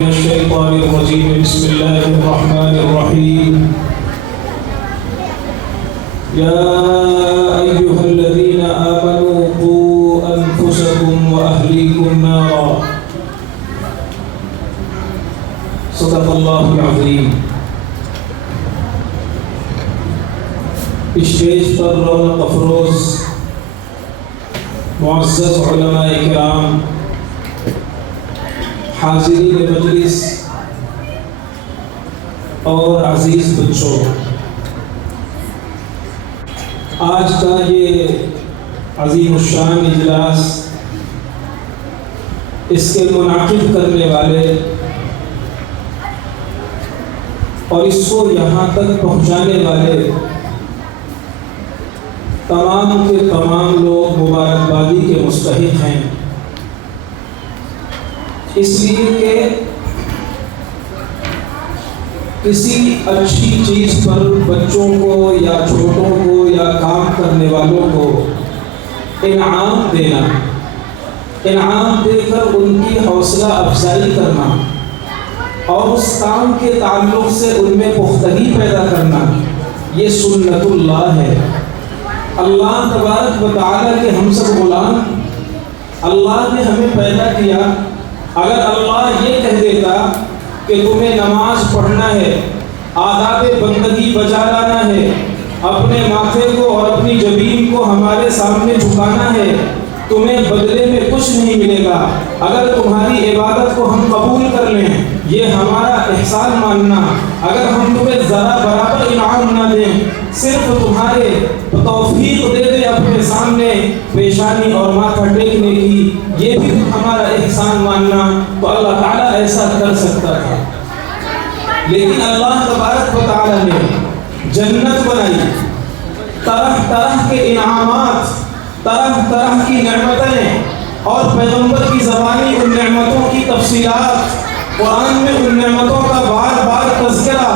الشيطان الرجيم بسم الله الرحمن الرحيم يا أيها الذين آمنوا قوا أنفسكم وأهليكم نارا صدق الله العظيم. اسٹیج پر رونق افروز معزز علماء کرام، حاضرین مجلس اور عزیز بچوں، آج کا یہ عظیم الشان اجلاس، اس کے منعقد کرنے والے اور اس کو یہاں تک پہنچانے والے تمام کے تمام لوگ مبارکبادی کے مستحق ہیں، اس لیے کہ کسی اچھی چیز پر بچوں کو یا چھوٹوں کو یا کام کرنے والوں کو انعام دینا، انعام دے کر ان کی حوصلہ افزائی کرنا اور اس کام کے تعلق سے ان میں پختگی پیدا کرنا، یہ سنت اللہ ہے۔ اللہ تبارک و تعالیٰ کے ہم سب غلام، اللہ نے ہمیں پیدا کیا۔ اگر اللہ یہ کہہ دیتا کہ تمہیں نماز پڑھنا ہے، آداب بندگی بجا لانا ہے، اپنے ماتھے کو اور اپنی جبین کو ہمارے سامنے جھکانا ہے، تمہیں بدلے میں کچھ نہیں ملے گا، اگر تمہاری عبادت کو ہم قبول کر لیں یہ ہمارا احسان ماننا، اگر ہم تمہیں ذرا برابر انعام نہ دیں، صرف تمہارے توفیق دے دیں اپنے سامنے پیشانی اور ماتھا ٹیکنے کی، یہ بھی ہمارا احسان ماننا، تو اللہ تعالیٰ ایسا کر سکتا تھا۔ لیکن اللہ تبارک و تعالیٰ نے جنت بنائی، طرح طرح کے انعامات، طرح طرح کی نعمتیں، اور پیغمبر کی زبانی ان نعمتوں کی تفصیلات، قرآن میں ان نعمتوں کا بار بار تذکرہ،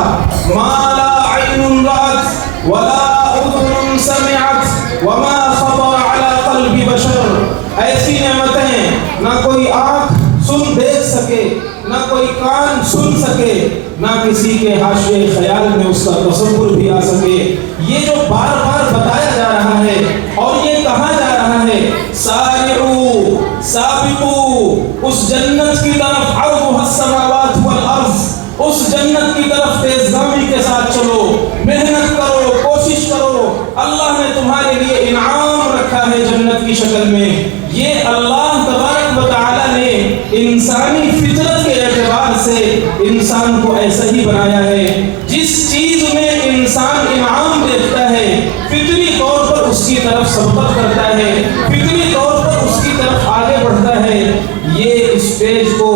ما لا عین رأت ولا اذن سمعت وما خطر علی قلب بشر، ایسی نعمتیں نہ کوئی آنکھ سن دیکھ سکے، نہ کوئی کان سن سکے، نہ کسی کے حاشیے خیال میں اس کا تصور بھی آ سکے، یہ جو بار بار بتایا جا رہا ہے اور یہ کہا جا رہا ہے سارعوا سابقوا، اس جنت کی طرف، عرضها السماوات والارض، اس جنت کی طرف تیزگامی کے ساتھ چلو، محنت کرو، کوشش کرو، اللہ نے تمہارے لیے انعام رکھا ہے جنت کی شکل میں۔ یہ اللہ تبارک و تعالیٰ نے انسانی فطرت کے اعتبار سے انسان کو ایسا ہی بنایا ہے، جس چیز میں انسان انعام دیکھتا ہے فطری طور پر اس کی طرف سبقت کرتا ہے، فطری طور پر اس کی طرف آگے بڑھتا ہے۔ یہ اسٹیج کو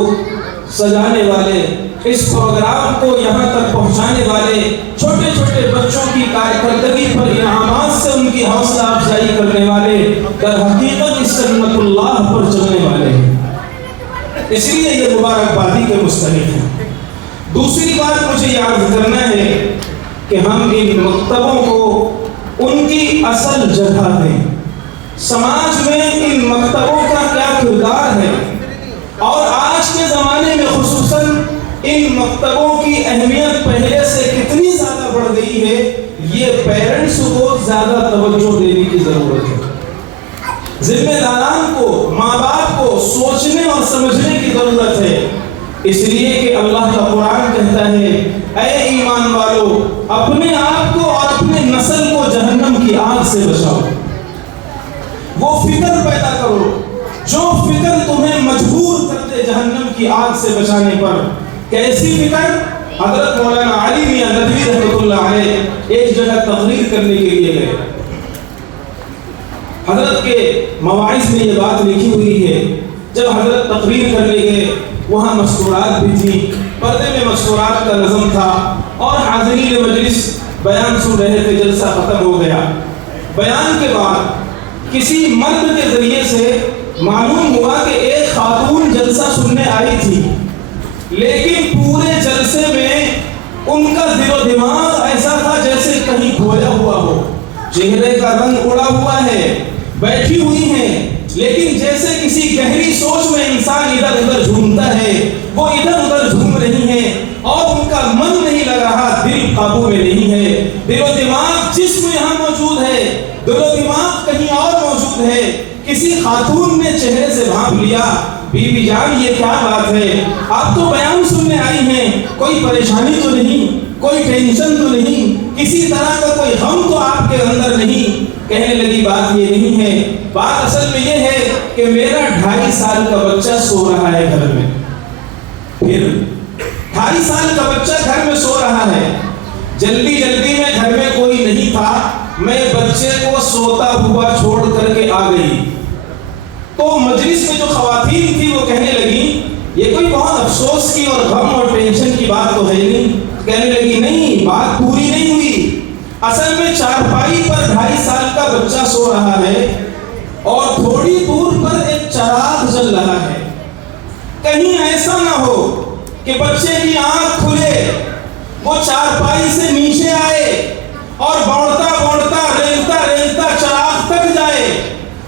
سجانے والے، اس پروگرام کو یہاں تک پہنچانے والے، چھوٹے چھوٹے بچوں کی کارکردگی پر انعامات سے ان کی حوصلہ افزائی کرنے والے، در حقیقت اس سنت اللہ پر چلنے والے ہیں، اس لیے یہ مبارکبادی کے مستحق ہیں۔ دوسری بات مجھے یاد کرنا ہے کہ ہم ان مکتبوں کو ان کی اصل جگہ دیں، سماج میں ان مکتبوں کا کیا کردار ہے، اور آج کے زمانے میں خصوصاً ان مکتبوں کی اہمیت پہلے سے کتنی زیادہ بڑھ گئی ہے، یہ پیرنٹس کو زیادہ توجہ دینے کی ضرورت ہے۔ ذمہ داران کو، ماں باپ کو سوچنے اور سمجھنے کی ضرورت ہے، اس لیے کہ اللہ کا قرآن کہتا ہے اے ایمان والو، اپنے آپ کو اور اپنے نسل کو جہنم کی آگ سے بچاؤ، وہ فکر پیدا کرو جو فکر تمہیں مجبور کرتے جہنم کی آگ سے بچانے پر۔ کیسی فکر؟ حضرت مولانا علی میاں ندوی رحمۃ اللہ علیہ ایک جگہ تقریر کرنے کے لیے گئے، حضرت کے مواعظ میں یہ بات لکھی ہوئی ہے، جب حضرت تقریر کرنے گئے وہاں مستورات بھی تھی، پردے میں مستورات کا نظم تھا، اور حاضرین مجلس بیان سن رہے تھے، جلسہ ختم ہو گیا۔ بیان کے بعد کسی مرد کے ذریعے سے معلوم ہوا کہ ایک خاتون جلسہ سننے آئی تھی، لیکن پورے جلسے میں ان کا دل و دماغ ایسا تھا جیسے کہیں کھویا ہوا ہو، چہرے کا رنگ اڑا ہوا ہے، بیٹھی ہوئی ہیں، لیکن جیسے کسی گہری سوچ میں انسان ادھر ادھر جھومتا ہے، وہ ادھر ادھر قابو میں نہیں ہے. دل و دماغ جسم یہاں موجود ہے, دل و دماغ کہیں اور موجود ہے. کسی خاتون نے چہرے سے بھانپ لیا, بی بی جان یہ کیا بات ہے, آپ تو بیان سننے آئی ہیں, کوئی پریشانی تو نہیں, کوئی ٹینشن تو نہیں, کسی طرح کا کوئی غم تو آپ کے اندر نہیں؟ کہنے لگی بات یہ نہیں ہے, بات اصل میں یہ ہے کہ میرا 2.5 سال کا بچہ سو رہا ہے گھر میں. پھر 2.5 سال کا بچہ گھر میں سو رہا ہے, جلدی میں گھر میں کوئی نہیں تھا, میں بچے کو سوتا ہوا چھوڑ کر کے آ گئی. تو مجلس میں جو خواتین تھی وہ کہنے لگی یہ کوئی بہت افسوس کی اور غم اور ٹینشن کی بات تو ہے نہیں. کہنے لگی نہیں, بات پوری نہیں ہوئی. اصل میں چارپائی پر 2.5 سال کا بچہ سو رہا ہے اور تھوڑی دور پر ایک چراغ جل رہا ہے. کہیں ایسا نہ ہو کہ بچے کی آنکھ کھلے, وہ چارپائی سے نیچے آئے اور بوڑتا رینگتا چراغ تک جائے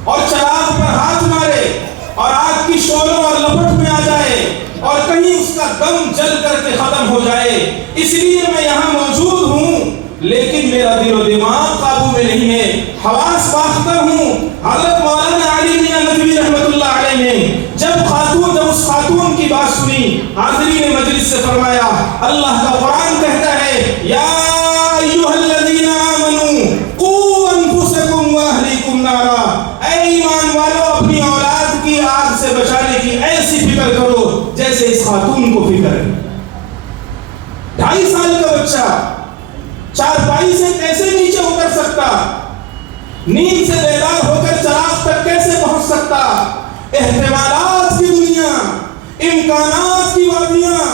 اور چراغ پر ہاتھ مارے اور آگ کی شعلوں اور لپٹ میں آ جائے اور کہیں اس کا دم جل کر کے ختم ہو جائے. اس لیے میں یہاں موجود ہوں لیکن میرا دل و دماغ قابو میں نہیں ہے, حواس باختہ ہوں. حضرت مولانا علی میاں ندوی رحمۃ اللہ علیہ نے جب اس خاتون کی بات سنی, حاضرین مجلس سے فرمایا اللہ کا قرآن کہتا ہے یا ایھا الذین آمنوا قوا انفسکم واہلیکم نارا, اے ایمان والو اپنی اولاد کی آگ سے بچانے کی ایسی فکر کرو جیسے اس خاتون کو فکر ہے. 2.5 سال کا بچہ چارپائی سے کیسے نیچے اتر سکتا, نیند سے بیدار ہو کر چراغ تک کیسے پہنچ سکتا؟ احتمالات کی دنیا, امکانات کی وادیاں,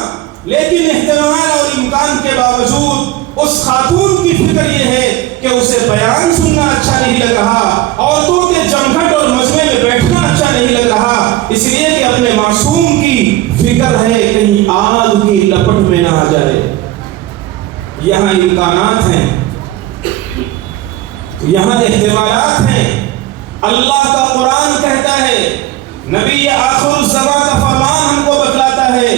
لیکن احتمال اور امکان کے باوجود اس خاتون کی فکر یہ ہے کہ اسے بیان سننا اچھا نہیں لگ رہا, عورتوں کے جمگھٹ اور مجمع میں بیٹھنا اچھا نہیں لگ رہا, اس لیے کہ اپنے معصوم کی فکر ہے کہیں آگ کی لپٹ میں نہ آ جائے. یہاں امکانات ہیں, یہاں احتمالات ہیں. اللہ کا قرآن کہتا ہے, نبی آخر الزمان کا فرمان ہم کو بتلاتا ہے,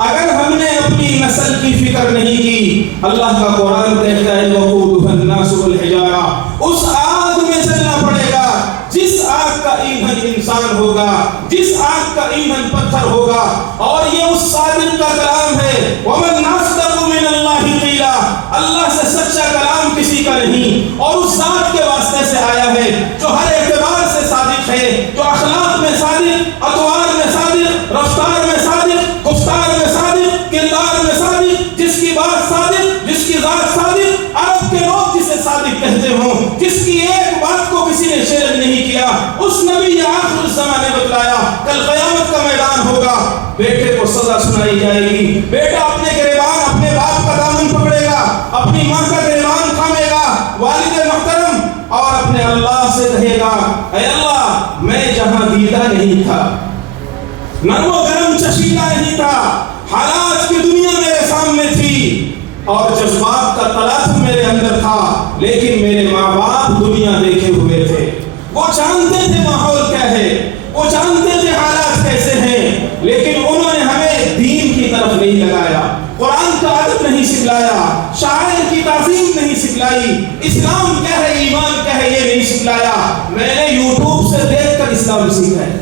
اگر ہم نے اپنی نسل کی فکر نہیں کی, اللہ کا قرآن کہتا ہے وقودها الناس والحجارہ, اس آگ میں چلنا پڑے گا جس آگ کا ایندھن انسان ہوگا, جس آگ کا ایندھن پتھر ہوگا. اور یہ اس صادق کا کلام ہے, ومن اصدق من اللہ قیلا, اللہ سے سچا کلام کسی کا نہیں, اور اس ذات کے واسطے سے آیا ہے جو ہر اعتبار سے صادق ہے, جو اخلاق میں صادق, اطوار میں صادق, رفتار میں صادق, گفتار میں صادق, کردار میں صادق, جس کی بات صادق, جس کی ذات صادق, عرب کے لوگ جسے صادق کہتے ہوں, جس کی ایک بات کو کسی نے شیئر نہیں کیا, اس نبی آخر الزمان نے بتلایا کل قیامت کا میدان ہوگا, بیٹے کو سزا سنائی جائے گی, بیٹا اپنے گریبان اپنے باپ کا دامن پکڑے گا, اپنی ماں کا گریبان تھامے گا, والد محترم, اور اپنے اللہ سے کہے گا اے اللہ میں جہاں دیدہ نہیں تھا, نرم و گرم چشیدہ نہیں تھا, حالات کی دنیا میرے سامنے تھی اور جذبات کا تلاطم میرے اندر تھا, لیکن میرے ماں باپ دنیا دیکھے ہوئے تھے, وہ جانتے تھے ماحول کیا ہے, وہ جانتے تھے حالات کیسے ہیں, لیکن انہوں نے ہمیں دین کی طرف نہیں لگایا, قرآن کا ادب نہیں سکھلایا, شاعر کی تعظیم نہیں سکھلائی, اسلام کیا ہے, ایمان کیا ہے یہ نہیں سکھلایا. میں نے یوٹیوب سے دیکھ کر اسلام سیکھا ہے,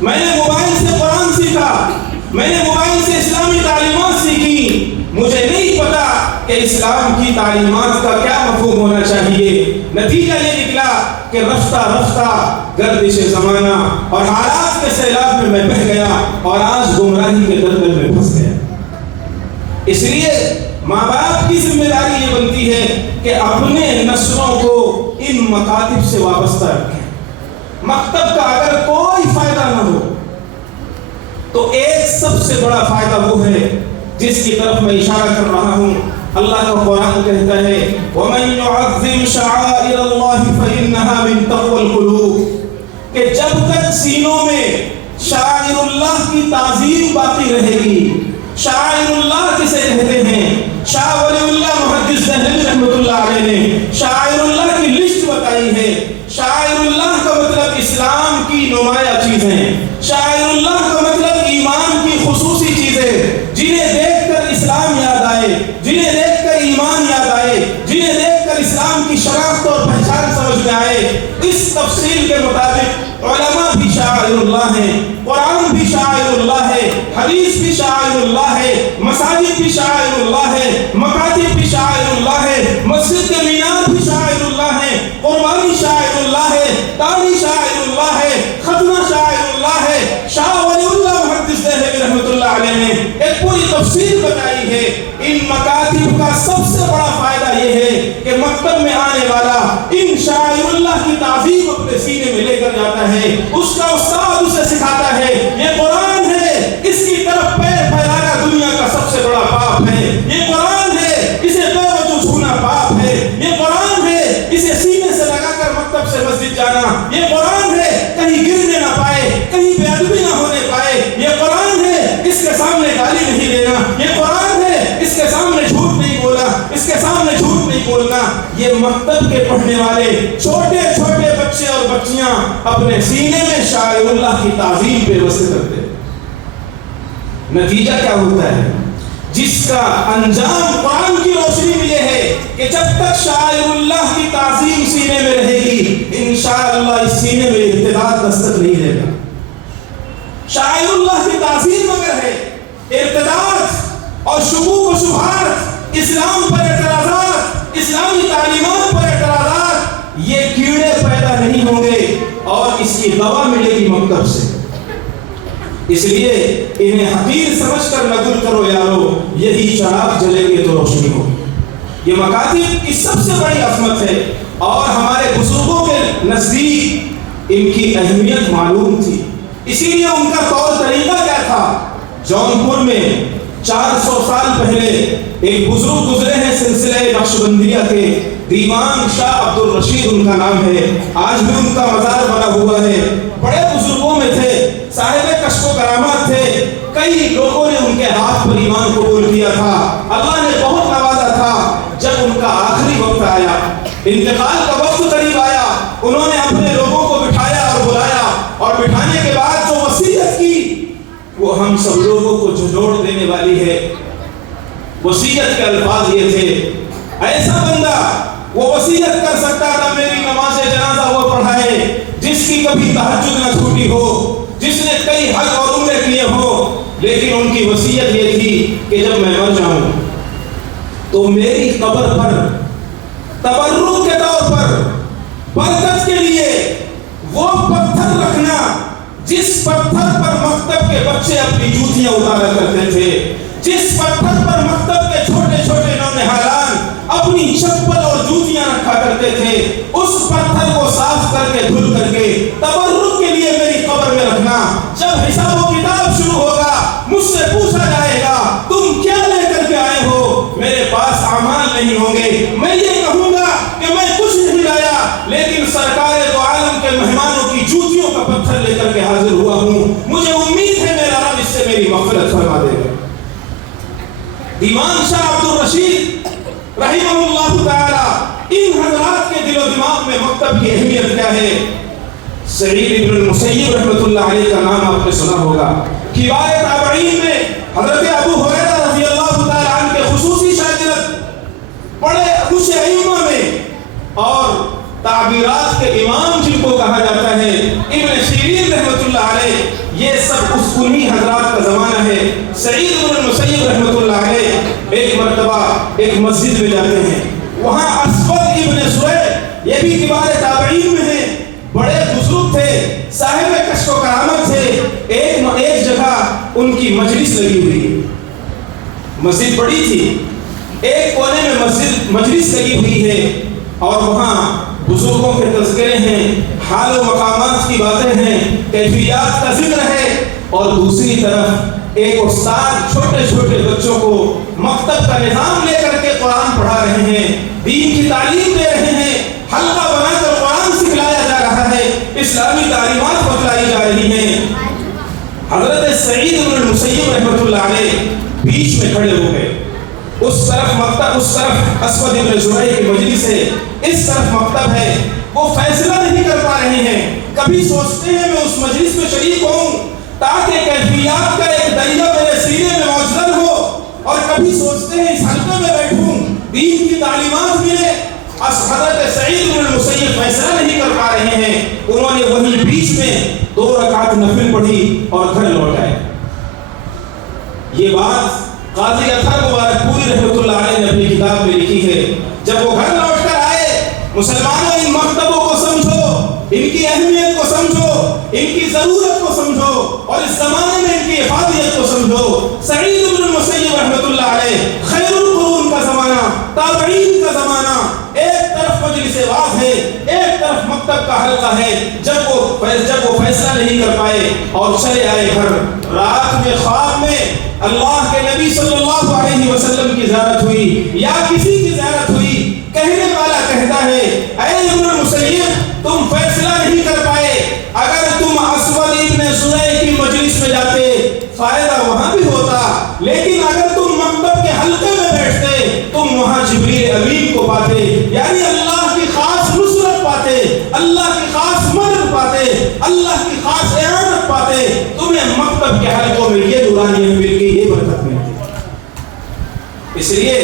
میں نے موبائل سے قرآن سیکھا, میں نے موبائل سے اسلامی تعلیمات سیکھی, مجھے نہیں پتا کہ اسلام کی تعلیمات کا کیا مفہوم ہونا چاہیے. نتیجہ یہ نکلا کہ رفتہ رفتہ گردش زمانہ اور حالات کے سیلاب میں بہہ گیا اور آج گمراہی کے دلدل میں پھنس گیا. اس لیے ماں باپ کی ذمہ داری یہ بنتی ہے کہ اپنے نسلوں کو ان مکاتب سے وابستہ رکھیں. مکتب کا اگر کوئی فائدہ نہ ہو تو ایک سب سے بڑا فائدہ وہ ہے جس کی طرف میں اشارہ کر رہا ہوں. اللہ کا قرآن کہتا ہے وَمَن يُعَظِّمْ شَعَائِرَ اللَّهِ فَإِنَّهَا مِن تَقْوَى الْقُلُوبِ, کہ جب تک سینوں میں شعائر اللہ کی تعظیم باقی رہے گی. شعائر اللہ کسے کہتے ہیں؟ شاہ ولی اللہ محدث دہلوی رحمۃ اللہ علیہ نے شعائر اللہ کی لسٹ بتائی ہے. شعائر اللہ کا مطلب اسلام کی نمایاں چیزیں, شعائر اللہ کا مطلب ایمان کی خصوصی چیزیں, جنہیں دیکھ کر اسلام یاد آئے, جنہیں دیکھ کر اللہ ہیں، قرآن بھی شعائر اللہ ہے، حدیث بھی شعائر اللہ ہے، مساجد بھی شعائر اللہ ہے، مکاتب بھی شعائر اللہ ہے، مسجد کے مینار بھی شعائر اللہ ہے، قربانی شعائر اللہ ہے، داڑھی شعائر اللہ ہے، ختنہ شعائر اللہ ہے۔ شاہ ولی اللہ محدث دہلوی رحمۃ اللہ علیہ نے ایک پوری تفسیر بتائی ہے۔ ان مکاتب کا سب سے بڑا فائدہ یہ ہے کہ مکتب میں آنے والا ان شاعر اللہ کی تعظیم اپنے سینے میں لے کر جاتا ہے، اس کا استاد اسے سکھاتا ہے یہ قرآن ہے، اس کی طرف پیر پھیلانا دنیا کا سب سے بڑا پاپ ہے، یہ قرآن ہے، اسے بے وجہ چھونا پاپ ہے، یہ قرآن ہے، اسے سینے سے لگا کر مکتب سے مسجد جانا، یہ قرآن ہے، کہیں گرنے نہ پائے، کہیں بے ادبی نہ ہونے پائے، یہ قرآن ہے، اس کے سامنے گالی نہیں دینا، یہ قرآن ہے، اس کے سامنے جھوٹ نہیں بولا، اس کے سامنے جھوٹ نہیں بولنا۔ یہ مکتب کے پڑھنے والے چھوٹے چھوٹے بچے اور بچیاں اپنے سینے میں شاعر اللہ کی تعظیم پیوست کرتے ہیں۔ نتیجہ کیا ہوتا ہے؟ جس کا انجام قرآن کی روشنی میں یہ ہے کہ جب تک شاعر اللہ کی تعظیم سینے میں رہے گی، انشاءاللہ اس سینے میں ارتداد دستک نہیں دے گا۔ شاعر اللہ کی تعظیم اگر ہے، ارتداد اور شکوک و شبہات، اسلام پر اعتراضات، اسلامی تعلیمات پر اعتراضات، یہ کیڑے پیدا نہیں ہوں گے اور اس کی دوا ملے گی مکتب سے۔ اس لیے انہیں حقیر سمجھ کر نہ گل کرو یارو، یہی چراغ جلے گے تو روشنی ہو۔ یہ مکاتب کی سب سے بڑی عظمت ہے اور ہمارے بزرگوں کے نزدیک ان کی اہمیت معلوم تھی، اسی لیے ان کا طور طریقہ کیا تھا۔ جونپور میں 400 سال پہلے ایک بزرگ گزرے ہیں سلسلہ نقشبندیہ کے، دیوان شاہ عبد الرشید ان کا نام ہے، آج بھی ان کا مزار بنا ہوا ہے۔ بڑے بزرگوں میں تھے، صاحب کشف و کرامات تھے، کئی لوگوں نے ان کے ہاتھ پر ایمان قبول کیا تھا، اللہ نے بہت نوازا تھا۔ جب ان کا آخری وقت آیا، انتقال کا وقت قریب آیا، انہوں نے اپنے لوگوں کو بٹھایا اور بلایا، اور بٹھانے کے بعد جو وصیت کی وہ ہم سب لوگوں کو جھنجھوڑ دینے والی ہے۔ وصیت کے الفاظ یہ تھے، ایسا بندہ وہ وصیت کر سکتا تھا میری نماز جنازہ وہ پڑھائے جس کی کبھی تہجد نہ چھوٹی ہو، جس نے کئی حج اور عمرے کیے ہو، لیکن ان کی وصیت یہ تھی کہ جب میں مر جاؤں تو میری قبر پر تبرک کے طور پر برکت کے لیے وہ پتھر رکھنا جس پتھر پر مکتب کے بچے اپنی جوتیاں اتارا کرتے تھے، جس پتھر پر مکتب کے چھوٹے چھوٹے نونہالان اپنی چپل اور جوتیاں رکھا کرتے تھے، اس پتھر کو صاف کر کے دھل کر کے تبرک کے لیے میری قبر میں رکھنا۔ جب حساب و کتاب شروع ہوگا مجھ سے پوچھا جائے گا تم کیا لے کر کے آئے ہو، میرے پاس اعمال نہیں ہوں گے، میں یہ کہوں گا کہ میں کچھ نہیں لایا، لیکن سرکار دو عالم کے مہمانوں کی جوتیوں کا پتھر لے کر کے حاضر ہوا ہوں، مجھے امید ہے میرا رب اس سے میری مغفرت فرما دے گا۔ دیوان شاہ عبد الرشید رحمہ اللہ تعالی، ان حضرات کے دل و دماغ میں مکتب کی اہمیت کیا ہے۔ سعید ابن المسیب رحمۃ اللہ علیہ کا نام آپ نے سنا ہوگا، کبار تابعین میں حضرت ابو ہریرہ رضی اللہ تعالی عنہ کے خصوصی شاگرد، بڑے خوش ائمہ میں اور تعبیرات کے امام جن کو کہا جاتا ہے، ابن سیرین رحمۃ اللہ علیہ، یہ سب اس انہی حضرات کا زمانہ ہے۔ سعید ابن المسیب رحمۃ اللہ علیہ ایک مرتبہ ایک مسجد میں جاتے ہیں، وہاں اسود ابن سوید، یہ بھی کبار تابعین میں ہیں، بڑے بزرگ تھے، صاحب کشف و کرامت تھے، ایک جگہ ان کی مجلس لگی ہوئی ہے، مسجد بڑی تھی، ایک کونے میں مجلس لگی ہوئی ہے اور وہاں بزرگوں کے تذکرے ہیں، حال و مقامات کی باتیں ہیں، کیفیات کا ذکر ہے، اور دوسری طرف ایک استاد چھوٹے چھوٹے بچوں کو مکتب کا نظام لے کر کے قرآن پڑھا رہے ہیں، دین کی تعلیم دے رہے ہیں، حلقہ بنا کر قرآن سکھلایا جا رہا ہے، اسلامی تعلیمات بتلائی جا رہی ہیں۔ حضرت سعید بن المسیب رحمۃ اللہ علیہ بیچ میں کھڑے ہو گئے، اس طرف مکتب، اس طرف اسود ابن زرع کی مجلس ہے، اس طرف مکتب ہے، وہ فیصلہ نہیں کر پا رہے ہیں۔ کبھی سوچتے ہیں میں اس مجلس میں شریک ہوں تاکہ کیفیات کا ایک دریا میرے سینے میں موجود ہو، اور کبھی سوچتے ہیں اس حلقے میں بیٹھوں دین کی تعلیمات ملے۔ حضرت سعید بن المسیب فیصلہ نہیں کر پا رہے ہیں، انہوں نے وہیں بیچ میں 2 رکعت نفل پڑھی اور گھر لوٹ آئے۔ یہ بات قاضی اطہر مبارک پوری رحمۃ اللہ علیہ نے اپنی کتاب میں لکھی ہے۔ جب وہ گھر لوٹ کر آئے، مسلمانوں ان مکتبوں کو سمجھو، ان کی اہمیت کو سمجھو، ان کی ضرورت کو سمجھو اور اس زمانے میں ان کی افادیت کو سمجھو۔ سعید بن المسیب رحمۃ اللہ علیہ، خیر القرون کا زمانہ، تابعین کا زمانہ، ایک طرف مجلس واعظ ہے، ایک طرف مکتب کا حلقہ ہے۔ جب وہ فیصلہ نہیں کر پائے اور چلے آئے گھر، رات میں خواب میں اللہ کے نبی صلی اللہ علیہ وسلم کی زیارت ہوئی یا کسی کی زیارت ہوئی، کہنے والا کہتا ہے اے ابن المسیب تم فیصلہ نہیں کر پائے، اگر تم اسود ابن زرع کی مجلس میں جاتے فائدہ وہاں بھی ہوتا، لیکن اگر تم مکتب کے حلقے میں بیٹھتے تم وہاں جبریل امین کو پاتے، یعنی اللہ کی خاص نصرت پاتے، اللہ کی خاص مدد پاتے، اللہ کی خاص اعانت پاتے، تمہیں مکتب کے حلقوں میں یہ نورانیت مل گئی، یہ برکت ملتی۔ اس لیے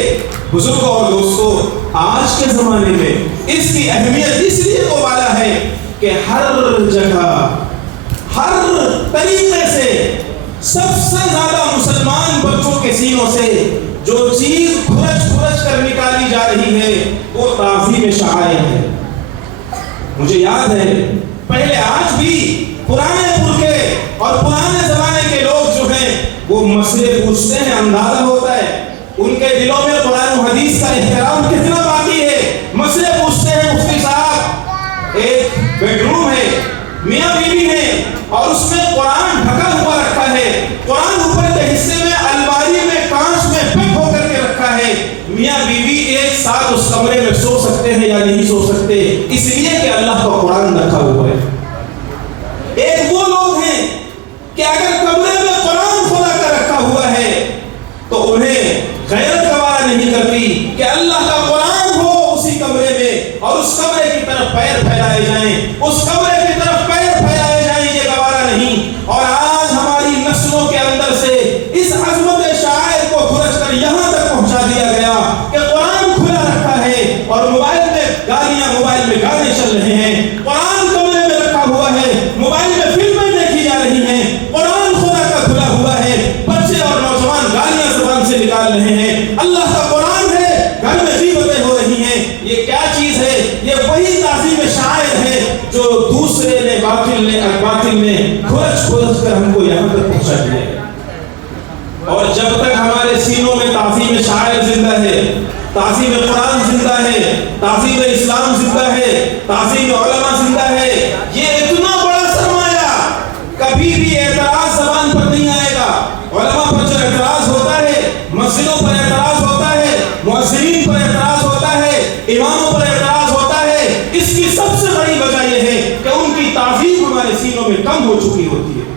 بزرگوں اور دوستوں، آج کے زمانے میں اس کی اہمیت اس لیے تو والا ہے کہ ہر جگہ ہر طریقے سے سب سے زیادہ مسلمان بچوں کے سینوں سے جو چیز کھرچ کر نکالی جا رہی ہے وہ تعظیم شعائر ہے۔ مجھے یاد ہے پہلے آج بھی پرانے پرکے اور پرانے زمانے کے لوگ جو ہیں وہ مسئلے پوچھتے ہیں، اندازہ ہوتا ہے ان کے دلوں میں قرآن و حدیث کا احترام کتنا باقی ہے۔ مسئلے پوچھتے ہیں، مفتی صاحب ایک بیڈ روم ہے، میاں بیوی ہے اور اس میں قرآن ڈھکا ہوا رکھا ہے، قرآن اوپر کے حصے میں الماری میں کانچ میں پیک ہو کر کے رکھا ہے، میاں بیوی ایک ساتھ اس کمرے میں سو سکتے ہیں یا نہیں سو سکتے، اس لیے کہ اللہ کا قرآن رکھا ہوا ہے۔ ایک وہ لوگ ہیں کہ اگر کمرے میں قرآن کھولا کر رکھا ہوا ہے تو انہیں غیرت گوارا نہیں کرتی کہ اللہ کا قرآن ہو اسی کمرے میں اور اس کمرے کی طرف پیر پھیلائے جائیں، اس کمرے کی طرف پیر پھیلائے جائیں، یہ گوارا نہیں۔ اور آج ہماری نسلوں کے اندر سے اس عظمت شاعر کو کھرچ کر یہاں تک پہنچا دیا گیا کہ قرآن کھلا رکھا ہے اور موبائل میں گانے چل رہے ہیں، قرآن کمرے میں رکھا ہوا ہے، موبائل میں فلمیں دیکھی جا رہی ہیں، قرآن خدا کا کھلا ہوا ہے، بچے اور نوجوان گالیاں زبان سے نکال رہے ہیں، اللہ کا قرآن ہے، گھر میں غیبتیں ہو رہی ہیں۔ یہ کیا چیز ہے؟ یہ وہی تعظیم شاعر ہے جو دوسرے نے باطل نے کھرچ کر ہم کو یہاں تک پہنچا دیا۔ اور جب تک ہمارے سینوں میں تعظیم شاعر زندہ ہے، تعظیم قرآن زندہ ہے، تعظیم اسلام زندہ ہے، تعظیم علماء زندہ ہے، یہ اتنا بڑا سرمایہ کبھی بھی اعتراض زبان پر نہیں آئے گا۔ علماء پر جو اعتراض ہوتا ہے، مسجدوں پر اعتراض ہوتا ہے، مؤذنین پر اعتراض ہوتا ہے، اماموں پر اعتراض ہوتا ہے، اس کی سب سے بڑی وجہ یہ ہے کہ ان کی تعظیم ہمارے سینوں میں کم ہو چکی ہوتی ہے۔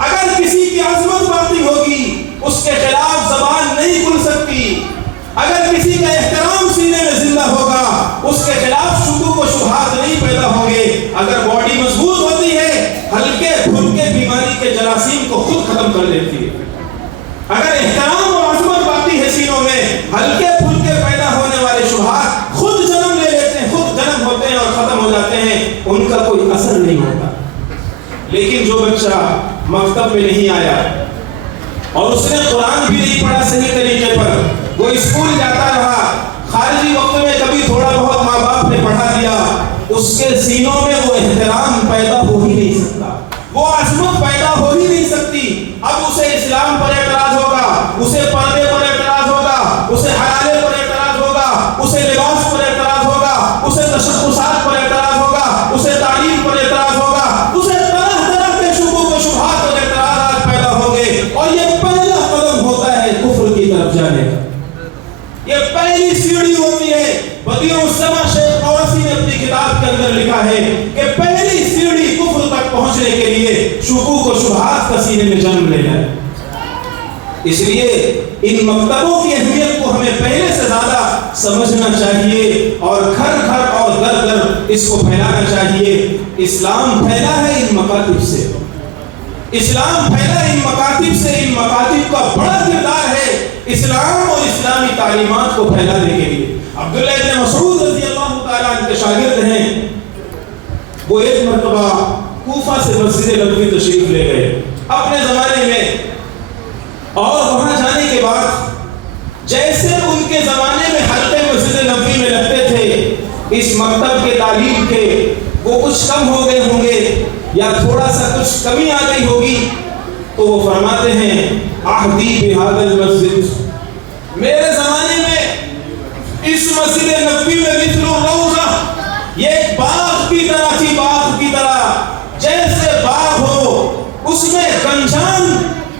اگر کسی کی عظمت باقی ہوگی اس کے خلاف زبان نہیں کھل سکتی، اگر کسی کا احترام سینے میں زندہ ہوگا اس کے خلاف شکوک و شبہات نہیں پیدا ہوں گے۔ اگر باڈی مضبوط ہوتی ہے ہلکے پھلکے بیماری کے جراثیم کو خود ختم کر دیتی ہے۔ اگر احترام اور عظمت باقی ہے سینوں میں، ہلکے پھلکے پیدا ہونے والے شبہات خود جنم لے لیتے ہیں، خود جنم ہوتے ہیں اور ختم ہو جاتے ہیں، ان کا کوئی اثر نہیں ہوتا۔ لیکن جو بچہ مکتب میں نہیں آیا اور اس نے قرآن بھی نہیں پڑھا صحیح طریقے پر، وہ اسکول جاتا رہا، خارجی وقت میں کبھی تھوڑا بہت ماں باپ نے پڑھا دیا، اس کے سینوں میں وہ احترام پیدا ہو ہی نہیں سکتا، وہ عظمت پیدا ہو ہی نہیں سکتی۔ اب اسے اسلام پر اعتراض ہوگا، اسے پردے پر اعتراض ہوگا، اسے حلالے پر اعتراض ہوگا، اسے لباس پر اعتراض ہوگا، اسے تشخصات پر اعتراض ہوگا، اسے تعلیم پر اعتراض ہوگا، اسے طرح طرح کے شکوک و شبہات اور اعتراضات پیدا ہوں گے۔ اور یہ پہلا قدم ہوتا ہے کفر کی طرف جانے کا، یہ پہلی سیڑھی ہوتی ہے۔ بدیع السما شیخ قوسی نے اپنی کتاب کے اندر لکھا ہے کہ پہلی سیڑھی کفر تک پہنچنے کے لیے شکوک و شبہات کا سینے میں جنم لینا ہے۔ اس لیے ان مکتبوں کی اہمیت کو ہمیں پہلے سے زیادہ سمجھنا چاہیے اور گھر گھر اور در در اس کو پھیلانا چاہیے۔ اسلام پھیلا ہے ان مکاتب سے، اسلام پھیلا ان مکاتب سے، ان مکاتب کا بڑا کردار ہے اسلام اور اسلامی تعلیمات کو پھیلانے کے لیے۔ عبداللہ ابن مسعود رضی اللہ تعالیٰ عنہ کے شاگرد ہیں، وہ ایک مرتبہ کوفہ سے سے مسجد نبوی تشریف لے گئے اپنے زمانے میں، اور وہاں جانے کے بعد جیسے ان کے زمانے میں حلقے مسجد نبوی میں لگتے تھے، اس مکتب کے تعلیم کے وہ کچھ کم ہو گئے ہوں گے یا تھوڑا سا کچھ کمی آ گئی ہوگی، تو وہ فرماتے ہیں عہدی بہذا المسجد، میرے زمانے میں اس مسجد نبوی میں مثل الروضہ، یہ ایک باغ کی طرح تھی، باغ کی طرح، جیسے باغ ہو اس میں گنجان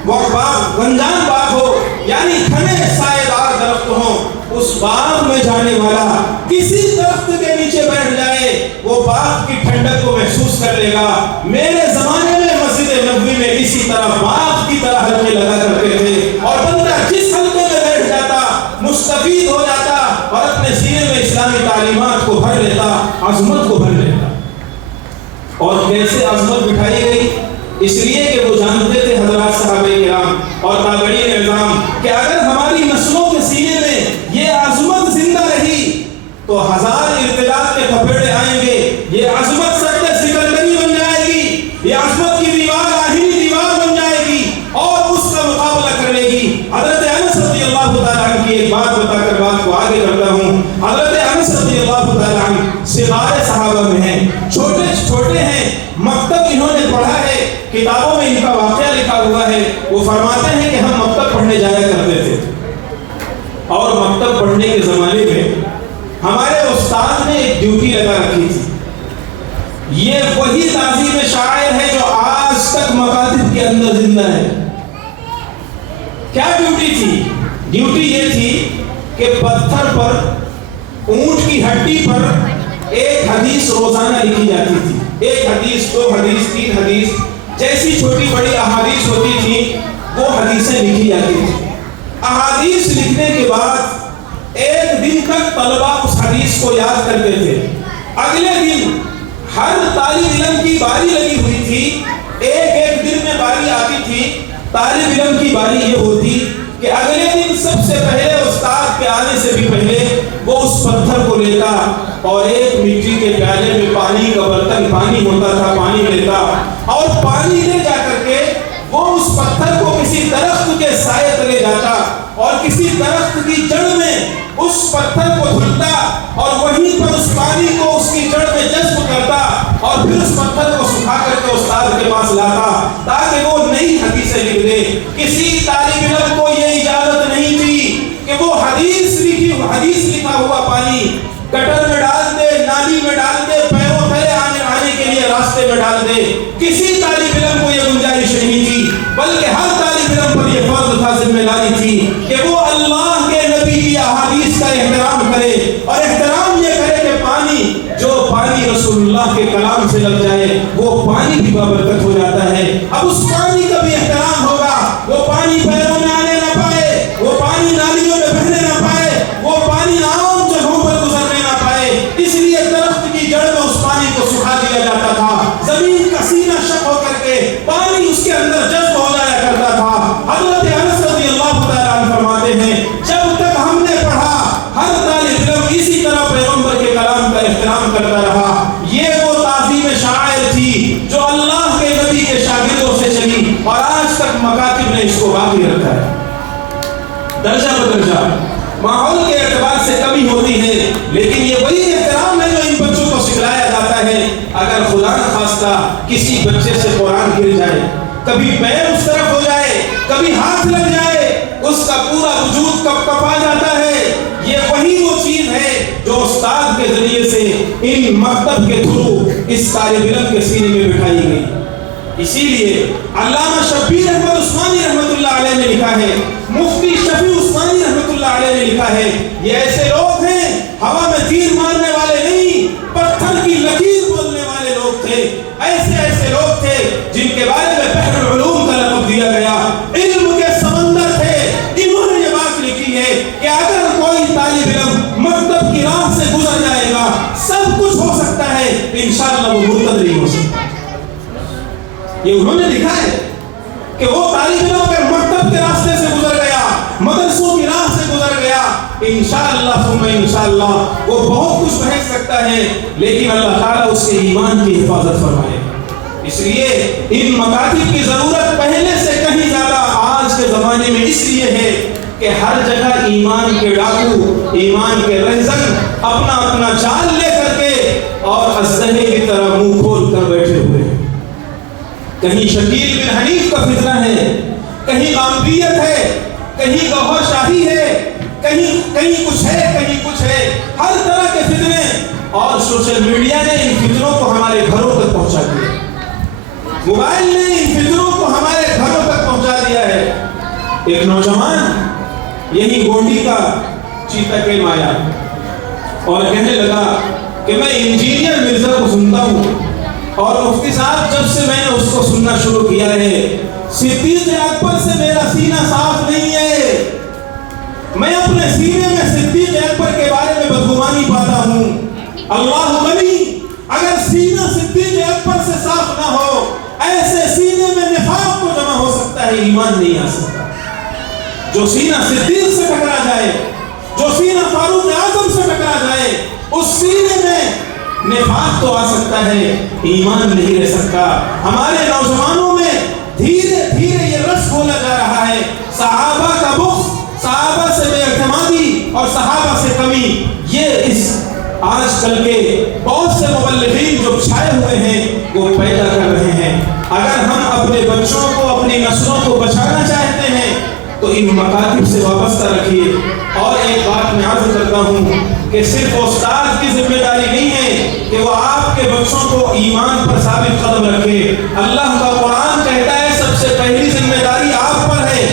باغ ہو، یعنی گھنے سائے دار درخت ہوں، اس باغ میں جانے والا کسی درخت کے نیچے بیٹھ جائے وہ باغ کی ٹھنڈک کو محسوس کر لے گا۔ میرے زمانے میں مسجد نبوی میں اسی طرح باغ کی طرح حلقے لگا کرتے تھے، اور بندہ جس حلقے میں بیٹھ جاتا مستفید ہو جاتا اور اپنے سینے میں اسلامی تعلیمات کو بھر لیتا، عظمت کو بھر لیتا۔ اور کیسے عظمت بٹھائی گئی؟ اس لیے کہ وہ جانتے تھے حضرات صحابہ کرام اور تابعین اعظام کہ اگر ہماری نسلوں کے سینے میں یہ عظمت زندہ رہی تو ہزار ارتداد کے تھپیڑے آئیں گے، یہ عظمت سد سکندری بن جائے گی، یہ عظمت کی دیوار آہنی دیوار بن جائے گی اور اس کا مقابلہ کر لے گی۔ حضرت انس رضی اللہ تعالیٰ عنہ کی ایک بات بتا کر بات کو آگے کرتا ہوں۔ حضرت انس رضی اللہ تعالیٰ عنہ صغار صحابہ میں ہیں، چھوٹے ہیں، مکتب انہوں نے پڑھا ہے، کتابوں میں ان کا واقعہ لکھا ہوا ہے۔ وہ فرماتے ہیں کہ ہم مکتب پڑھنے جایا کرتے تھے، اور مکتب پڑھنے کے زمانے میں ہمارے استاد نے ایک ڈیوٹی لگا رکھی تھی۔ یہ وہی تعظیم شاعر ہے جو آج تک مکاتب کے اندر زندہ ہے۔ کیا ڈیوٹی تھی؟ ڈیوٹی یہ تھی کہ پتھر پر، اونٹ کی ہڈی پر ایک حدیث روزانہ لکھی جاتی تھی، ایک حدیث، دو حدیث، تین حدیث، جیسی چھوٹی بڑی احادیث ہوتی تھی وہ حدیثیں لکھی جاتی تھی۔ احادیث لکھنے کے بعد ایک دن تک طلبہ اس حدیث کو یاد کرتے تھے۔ اگلے دن ہر طالب علم کی باری لگی ہوئی تھی، ایک دن میں باری آتی تھی۔ طالب علم کی باری یہ ہوتی کہ اگلے دن سب سے پہلے استاد کے آنے سے بھی پہلے وہ اس پتھر کو لیتا اور ایک مٹی کے پیالے میں پانی کا برتن، پانی ہوتا تھا، پانی لیتا اور پانی لے جا کر کے وہ اس پتھر کو کسی درخت کے سائے تلے جاتا اور کسی درخت کی جڑ میں اس پتھر کو دھلتا اور وہیں پر اس پانی کو اس کی جڑ میں جذب کرتا اور پھر اس پتھر کو سکھا کر کے استاد کے پاس لاتا تاکہ وہ نئی حدیثیں لکھ دے۔ کسی طالب علم کو یہ اجازت نہیں تھی کہ وہ حدیث لکھا ہوا پانی گٹر میں ڈال دے، نالی میں ڈال دے، پیروں تلے آنے کے لیے راستے میں ڈال دے۔ کسی طالب علم کو یہ گنجائش نہیں تھی، بلکہ ہر طالب علم پر یہ فرض تھا، ذمہ داری تھی کہ وہ اللہ کے نبی کی احادیث کا احترام کرے، اور احترام یہ کرے کہ پانی رسول اللہ کے کلام سے لگ جائے وہ پانی بھی بابرکت ہو جاتا ہے۔ اب اس پانی کا بھی احترام ہوگا، وہ پانی پیروں میں آنے نہ پائے، وہ پانی نالیوں میں بہنے نہ پائے، وہ پانی عام جگہوں پر گزرنے نہ پائے۔ اس لیے درخت کی جڑ میں اس پانی کو سکھا دیا جاتا تھا، زمین کا سینہ شق ہو کر کے پانی اس کے اندر جذب ہو جایا کرتا تھا۔ حضرت انس رضی اللہ تعالیٰ عنہ فرماتے ہیں جب تک ہم نے پڑھا ہر طالب علم اسی طرح پیغمبر کے کلام کا احترام کرتا رہا۔ یہ وہ تعظیم شاعر تھی جو اللہ کے نبی کے شاگردوں سے چلی اور آج تک مکاتب نے اس کو باقی رکھا ہے۔ درجہ بدرجہ ماحول کے اعتبار سے کمی ہوتی ہے، لیکن یہ وہی احترام ہے جو ان بچوں کو سکھلایا جاتا ہے۔ اگر خدا نہ خواستہ کسی بچے سے قرآن گر جائے، کبھی پیر اس طرف ہو جائے، کبھی ہاتھ لگ جائے، اس کا پورا وجود کپ کپا جاتا ہے۔ یہ وہی وہ چیز ہے جو استاد کے ذریعے سے ان مکتب کے تھرو اس طالب علم کے سینے میں بٹھائی گئی۔ اسی لیے علامہ شبیر احمد عثمانی رحمۃ اللہ علیہ نے لکھا ہے، مفتی شفیع عثمانی رحمۃ اللہ علیہ نے لکھا ہے، یہ ایسے لوگ ہیں ہوا میں تیر مارنے والے نہیں، پتھر کی لکیر بولنے والے لوگ تھے۔ ایسے لوگ تھے جن کے بارے میں بحر العلوم کا لقب دیا گیا، علم کے سمندر تھے۔ انہوں نے یہ بات لکھی ہے کہ اگر کوئی طالب علم مکتب کی راہ سے گزر جائے گا سب کچھ ہو سکتا ہے، انشاءاللہ وہ مرتد نہیں ہو سکتا۔ یہ انہوں نے لکھا ہے کہ وہ طالب علم اگر مکتب کے راستے سے گزر گیا، مدرسوں کی راہ سے گزر گیا، انشاءاللہ ثم انشاءاللہ وہ بہت کچھ بہت سکتا ہے، لیکن اللہ تعالیٰ اس کے ایمان کی حفاظت فرمائے۔ اس لیے ان مکاتب کی ضرورت پہلے سے کہیں زیادہ آج کے زمانے میں اس لیے ہے کہ ہر جگہ ایمان کے ڈاکو، ایمان کے رہزن اپنا اپنا جال لے کر کے اور اسلحے کی طرح منہ کھول کر بیٹھے ہوئے ہیں۔ کہیں شکیل بن حنیف کا فتنہ ہے، کہیں غامدیت ہے، کہیں گوہر شاہی ہے، کہیں کچھ ہے، کہیں کچھ ہے، ہر طرح کے فتنے، اور سوشل میڈیا نے ان فتنوں کو ہمارے گھروں تک پہنچا دیا، موبائل نے ان فتنوں کو ہمارے گھروں تک پہنچا دیا ہے۔ ایک نوجوان یہی گونڈی کا چیتا کے مایا اور کہنے لگا کہ میں انجینئر مرزا کو سنتا ہوں، اور مفتی صاحب جب سے میں نے اس کو سننا شروع کیا ہے، صدیق اکبر سے میرا سینہ صاف نہیں ہے، میں اپنے سینے میں صدیق اکبر کے بارے میں بدگمانی پاتا ہوں۔ اللہ غنی، اگر سینہ صدیق اکبر سے صاف نہ ہو، ایسے سینے میں نفاق تو جمع ہو سکتا ہے، ایمان نہیں آ سکتا۔ جو سینہ صدیق سے ٹکرا جائے، جو سینہ فاروق اعظم سے ٹکرا جائے، اس سینے میں نفاق تو آ سکتا ہے، ایمان نہیں رہ سکتا۔ ہمارے نوجوانوں میں دھیرے دھیرے یہ رس کھولا جا رہا ہے، صحابہ کا بغض، صحابہ سے بے اعتمادی اور صحابہ سے کمی، یہ اس آج کل کے بہت سے مبلغین جو چھائے ہوئے ہیں وہ پیدا کر رہے ہیں۔ اگر ہم اپنے بچوں کو، اپنی نسلوں کو بچانا چاہتے ہیں تو ان مکاتب سے وابستہ رکھیے۔ اور ایک بات میں عرض کرتا ہوں کہ صرف استاد کی ذمہ داری نہیں ہے کہ وہ آپ کے بچوں کو ایمان پر ثابت قدم رکھے، اللہ کا قرآن کہتا ہے سب سے پہلی ذمہ داری آپ پر ہے،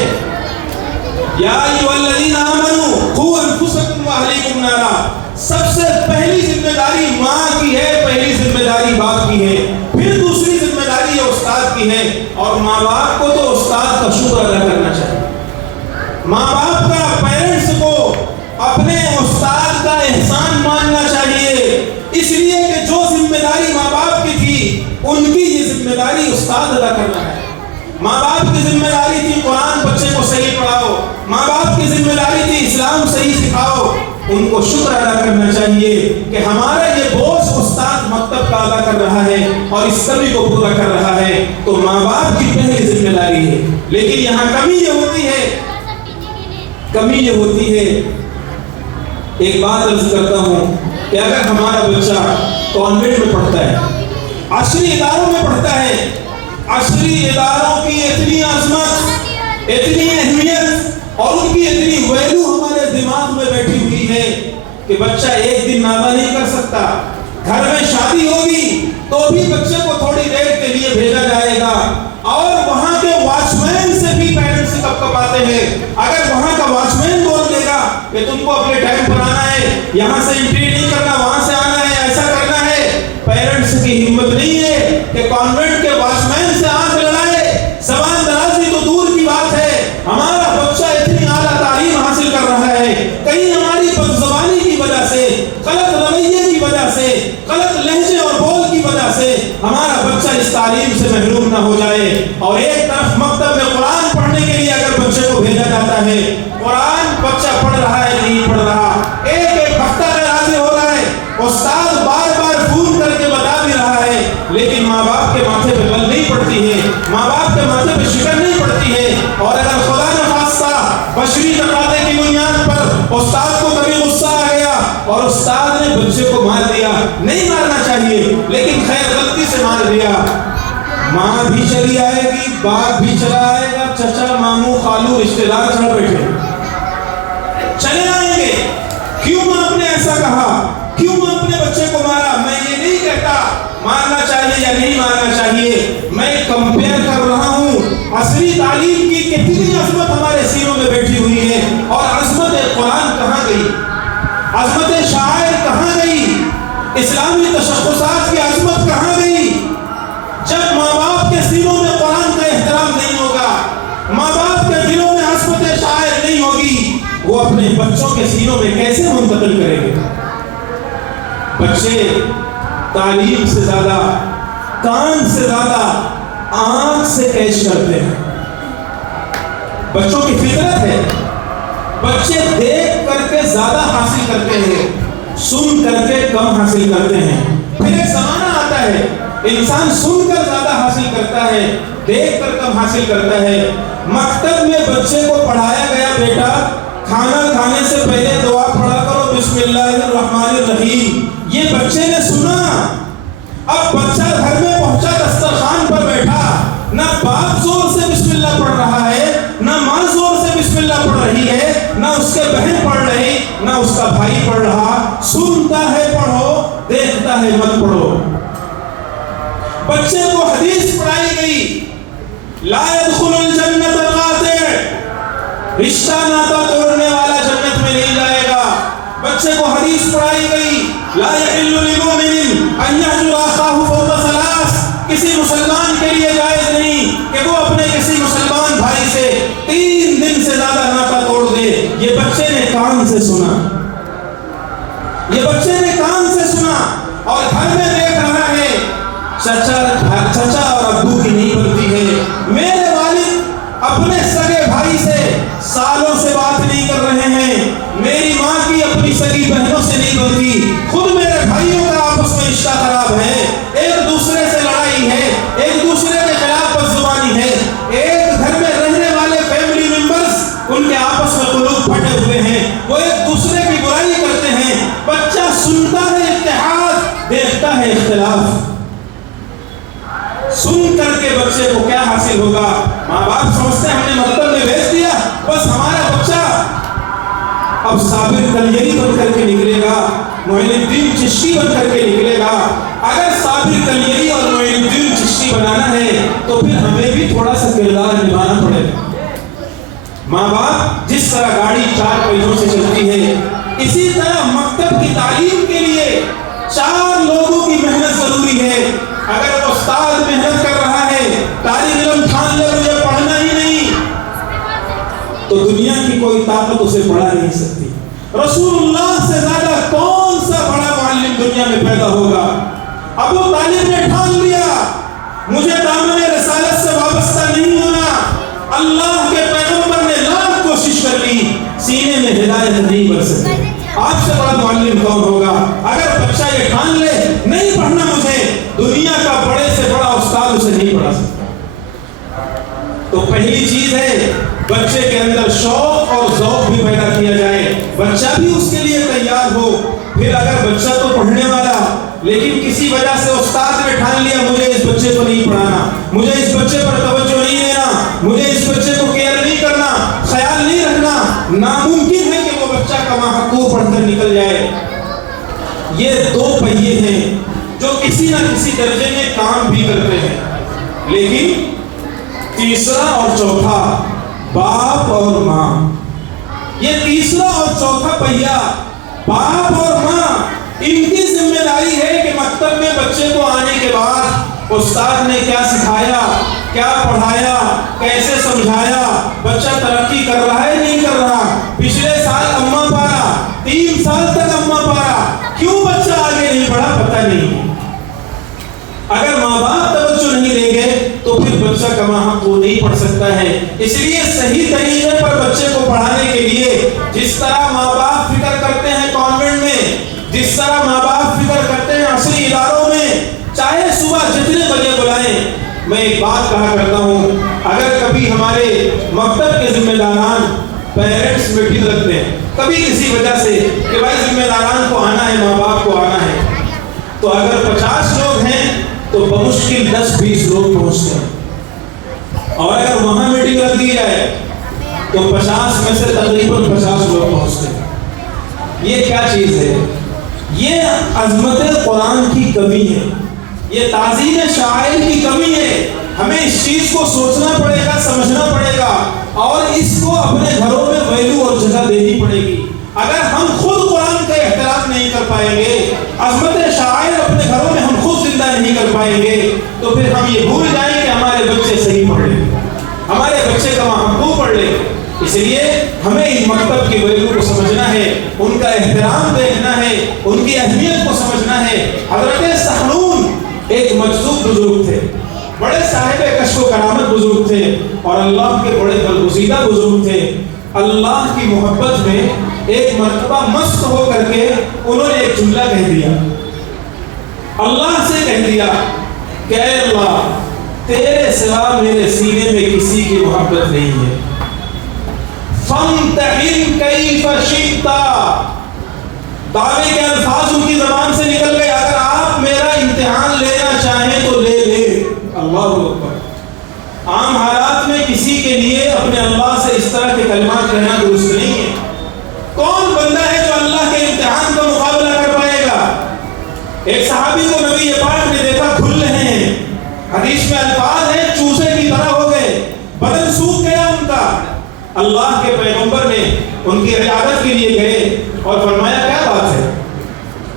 یا ایھا الذین آمنوا قوا انفسکم واہلیکم نارا۔ سب سے پہلی ذمہ داری ماں کی ہے، پہلی ذمہ داری باپ کی ہے، پھر دوسری ذمہ داری یہ استاد کی ہے۔ اور ماں باپ کو تو استاد کا شکر ادا کرنا چاہیے، ماں باپ کا، پیرنٹس کو اپنے استاد کا احسان ماننا چاہیے، اس لیے کہ جو ذمہ داری ماں باپ کی تھی ان کی یہ ذمہ داری استاد ادا کرنا ہے۔ ماں باپ کی ذمہ داری تھی قرآن بچے کو صحیح پڑھاؤ، ماں باپ کی ذمہ داری تھی اسلام صحیح سکھاؤ، ان کو شکر ادا کرنا چاہیے کہ ہمارا یہ بوجھ استاد مکتب کا ادا کر رہا ہے اور اس کمی کو پورا کر رہا ہے، تو ماں باپ کی پہلی ذمہ داری ہے۔ لیکن یہاں کمی یہ ہوتی ہے، ایک بات عرض کرتا ہوں کہ اگر ہمارا بچہ کانوینٹ میں پڑھتا ہے، عصری اداروں میں پڑھتا ہے، عصری اداروں کی اتنی عظمت، اتنی اہمیت اور ان کی اتنی ویلیو ہمارے دماغ میں بیٹھی ہوئی ہے کہ بچہ ایک دن نادہ نہیں کر سکتا، گھر میں شادی ہوگی تو بھی بچے کو تھوڑی دیر کے لیے بھیجا جائے گا، اور وہاں کے واچ مین سے بھی پیرنٹس کب کب آتے ہیں، اگر وہاں کا واچ مین بول دے گا کہ تم کو اپنے ٹائم پر آنا ہے، یہاں سے انٹری نہیں کرنا، وہاں سے آنا ہے، ایسا کرنا ہے، پیرنٹس کی ہمت نہیں ہے کہ کانوینٹ کے واچ مین سے آنکھ لڑائے، زبان درازی تو دور کی بات ہے، ہمارا بچہ اتنی اعلیٰ تعلیم حاصل کر رہا ہے، کہیں ہماری بدزبانی کی وجہ سے، غلط رویے کی وجہ سے، غلط لہجے اور بول کی وجہ سے ہمارا بچہ اس تعلیم سے محروم نہ ہو جائے۔ اور ایک طرف مکتب میں قرآن پڑھنے کے لیے اگر بچے کو بھیجا جاتا ہے، قرآن بچہ پڑھ رہا ہے نہیں پڑھ رہا، ایک ایک ہفتہ میں راضی ہو رہا ہے، استاد بار بار فون کر کے بتا بھی رہا ہے، لیکن ماں باپ کے ماتھے پہ بل نہیں پڑتی ہے، ماں باپ کے ماتھے پہ شکر نہیں پڑتی ہے۔ اور اگر خدا نہ خواستہ بشری تقاضے کی بنیاد پر استاد کو کبھی غصہ آ گیا اور استاد نے بچے کو مار دیا، نہیں مارنا چاہیے لیکن خیر غلطی سے مار دیا، ماں بھی چلی آئے گی، باپ بھی چلا آئے گا، چچا ماموں خالو رشتہ دار چڑھ بیٹھے چلے آئیں گے، کیوں ماں نے ایسا کہا، کیوں ماں اپنے بچے کو مارا۔ میں یہ نہیں کہتا مارنا چاہیے یا نہیں مارنا چاہیے، میں کمپیئر کر رہا ہوں عصری تعلیم کی کتنی عظمت ہمارے سینوں میں بیٹھی ہوئی ہے، اور عظمت قرآن کہاں گئی، عظمت شاعر کہاں گئی، اسلامی تشخصات کی عظمت کہاں گئی۔ جب ماں باپ کے سینوں میں قرآن کا احترام نہیں ہوگا، ماں باپ کے دلوں میں عظمت شاعر نہیں ہوگی، وہ اپنے بچوں کے سینوں میں کیسے منتقل کریں گے۔ بچے تعلیم سے زیادہ، کان سے زیادہ آنکھ سے کیچ کرتے ہیں، بچوں کی فطرت ہے، بچے دیکھ کر کے زیادہ حاصل کرتے ہیں، سن کر کے کم حاصل کرتے ہیں۔ پھر ایک زمانہ آتا ہے انسان سن کر زیادہ حاصل کرتا ہے، دیکھ کر کم حاصل کرتا ہے۔ مکتب میں بچے کو پڑھایا گیا بیٹا کھانا کھانے سے پہلے دعا پڑھا کرو بسم اللہ الرحمن الرحیم، یہ بچے نے سنا۔ اب بچہ گھر میں پہنچا دسترخوان پر بیٹھا، نہ باپ زور سے بسم اللہ پڑھ رہا ہے، نہ ماں زور سے بسم اللہ پڑھ رہی ہے، نہ اس کے بہن پڑھ رہی، نہ اس کا بھائی پڑھ رہا۔ سنتا ہے پڑھو، دیکھتا ہے مت پڑھو۔ بچے کو حدیث پڑھائی گئی، لا يدخل الجنت القاطع، رشتہ ناتا توڑنے والا جنت میں نہیں جائے گا۔ بچے کو حدیث پڑھائی گئی، لا يحل للمؤمن ان يهجر اخاه فوق ثلاث، کسی مسلمان کے لیے جائز نہیں کہ وہ اپنے کسی مسلمان بھائی سے 3 دن سے زیادہ ناتا توڑ دے۔ یہ بچے نے کان سے سنا، یہ بچے نے کان سے سنا، اور گھر میں دیکھ رہا ہے چچا اور ابو کی نہیں بنتی ہے، میرے والد اپنے سگے بھائی سے سالوں سے بات نہیں کر رہے ہیں، میری ماں کی اپنی سگی بہنوں سے نہیں بنتی، خود میرے بھائیوں کا آپس میں رشتہ خراب ہے، ایک دوسرے سے لڑائی ہے، ایک دوسرے کے خلاف بدزبانی ہے، ایک گھر میں رہنے والے فیملی ممبرز ان کے آپس میں قلوب پھٹے ہوئے ہیں، وہ ایک دوسرے کی برائی کرتے ہیں۔ بچہ سنتا ہے اتحاد، دیکھتا ہے اختلاف۔ سن کر کے بچے کو کیا حاصل ہوگا؟ ماں باپ سمجھتے ہیں ہم نے مکتب میں بھیج دیا، بس ہمارا بچہ اب صابر کلیری بن کر کے نکلے گا، معین الدین چشتی بن کر کے نکلے گا۔ اگر صابر کلیری اور معین الدین چشتی بنانا ہے تو پھر ہمیں بھی تھوڑا سا کردار نبھانا پڑے گا۔ ماں باپ جس طرح گاڑی 4 پہیوں سے چلتی ہے، اسی طرح مکتب کی تعلیم کے لیے 4 لوگوں کی محنت ضروری ہے۔ اگر استاد محنت کر رہا ہے، طالب علم ٹھان لے مجھے پڑھنا ہی نہیں، تو دنیا کی کوئی طاقت اسے پڑھا نہیں سکتی۔ رسول اللہ سے زیادہ کون سا بڑا معلم دنیا میں پیدا ہوگا؟ ابو طالب نے ٹھان لیا مجھے دامن رسالت سے وابستہ نہیں ہونا، اللہ کے پیغمبر نے لاکھ کوشش کر لی، سینے میں ہدایت نہیں بر سکی۔ آپ سے بڑا معلم کون ہوگا؟ اگر بچہ یہ ٹھان لے نہیں پڑھنا مجھے، دنیا کا بڑے سے بڑا استاد اسے نہیں پڑھا سکتا۔ تو پہلی چیز ہے بچے کے اندر شوق اور ذوق بھی پیدا کیا جائے، بچہ بھی اس کے لیے تیار ہو۔ پھر اگر بچہ تو پڑھنے والا لیکن کسی وجہ سے استاد نے ٹھان لیا مجھے اس بچے کو نہیں پڑھانا، مجھے اس بچے پر توجہ نہیں دینا، مجھے اس بچے کو کیئر نہیں کرنا، خیال نہیں رکھنا، ناممکن ہے کہ وہ بچہ کما حقوق پڑھ کر نکل جائے۔ یہ 2 پہیے ہیں جو کسی نہ کسی درجے میں کام بھی کرتے ہیں، لیکن تیسرا اور چوتھا باپ اور ماں، یہ تیسرا اور چوتھا پہیا باپ اور ماں، ان کی ذمہ داری ہے کہ مکتب میں بچے کو آنے کے بعد استاد نے کیا سکھایا، کیا پڑھایا، کیسے سمجھایا، بچہ ترقی کر رہا ہے نہیں کر رہا، پچھلے سال اماں پارا 3 سال تک اماں پارا، کیوں بچہ آگے نہیں پڑھا پتہ نہیں۔ اگر ماں باپ توجہ نہیں دیں گے تو پھر بچہ کما حق وہ نہیں پڑھ سکتا ہے۔ اس لیے صحیح طریقے پر بچے کو پڑھانے کے لیے جس طرح ماں باپ فکر کرتے ہیں کانوینٹ میں، جس طرح ماں باپ فکر کرتے ہیں عصری اداروں میں، چاہے صبح جتنے بجے بلائیں، میں ایک بات کہا کرتا ہوں، اگر کبھی ہمارے مکتب کے ذمہ داران پیرنٹس میٹنگ رکھتے ہیں کبھی کسی وجہ سے کہ بھائی ذمہ داران کو آنا ہے، ماں باپ کو آنا ہے، تو اگر 50 لوگ ہیں تو بمشکل 10-20 لوگ پہنچتے ہیں، اور اگر وہاں میٹنگ رکھ دی جائے تو 50 میں سے تقریباً 50 لوگ پہنچتے ہیں۔ یہ کیا چیز ہے؟ یہ عظمت قرآن کی کمی ہے، یہ تعظیم شاعر کی کمی ہے۔ ہمیں اس چیز کو سوچنا پڑے گا، سمجھنا پڑے گا، اور اس کو اپنے گھروں میں ویلیو اور جگہ دینی پڑے گی۔ اگر ہم خود قرآن کا احترام نہیں کر پائیں گے، عظمت شاعر اپنے گھروں میں ہم خود زندہ نہیں کر پائیں گے، تو پھر ہم یہ بھول جائیں کہ ہمارے بچے صحیح پڑھ لیں، ہمارے بچے کما حقوق پڑھ لیں۔ اس لیے ہمیں ان مکتب کی ویلیو کو سمجھنا ہے، ان کا احترام دیکھنا ہے، ان کی اہمیت کو سمجھنا ہے۔ حضرت سحنون ایک مجذوب بزرگ تھے، بڑے صاحب کشف و کرامت بزرگ تھے، اور اللہ کے بڑے برگزیدہ بزرگ تھے۔ اللہ کی محبت میں ایک مرتبہ مست ہو کر کے انہوں نے ایک جملہ کہہ دیا، اللہ سے کہہ دیا کہ اے اللہ تیرے سوا میرے سینے میں کسی کی محبت نہیں ہے. فامتحن کیف شئت، دعوے کے الفاظ ان کی زبان سے نکل گئے، اگر آپ میرا امتحان لینا چاہیں تو لے لیں. اللہ اکبر. عام حالات میں کسی کے لیے اپنے اللہ سے اس طرح کے کلمات کہنا درست نہیں ہے. کون بندہ ہے جو اللہ کے امتحان کا مقابلہ کر پائے گا؟ ایک صحابی کو نبی پاک نے دیکھا کھل رہے ہیں، حدیث میں الفاظ ہیں چوسے کی طرح ہو گئے، بدن سوکھ گیا ان کا. اللہ کے پیغمبر نے ان کی عیادت کے لیے گئے اور فرمایا کیا بات ہے،